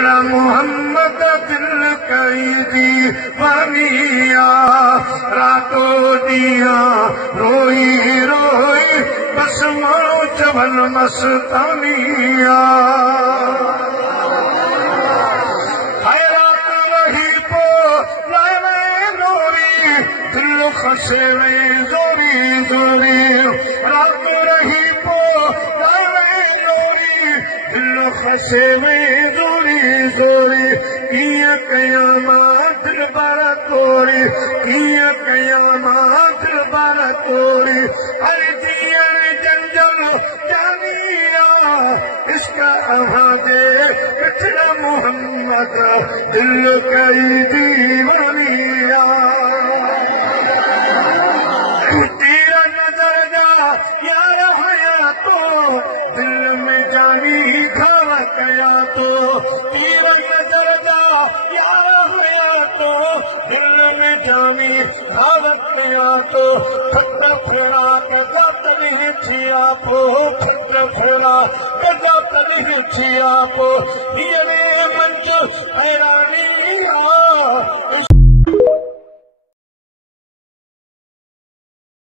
जड़ा मोहम्मद दिल कई दीवानिया रातो दिया रोई रोई बस मानो चवन मस्तानिया हैरात वही पो लावे नोरी दिल खसे में जोरी जोरी रात रही पो लावे नोरी दिल खसे में जोरी जोरी किया कयामत बर तोड़ी किया कयामत बर तोड़ी हर दिया जंजल जानिया इसका आवाज़े पिछड़ा मोहम्मद दिल कई दीवानिया तेरा नजर जा यार हया तो दिल में जानी घाव कया तो तेरा नजर जा यार हया तो दिल में जानी घाव कया तो फट फेरा कदा तनी छिया पो फट फेरा कदा तनी छिया पो ये मंच हैरान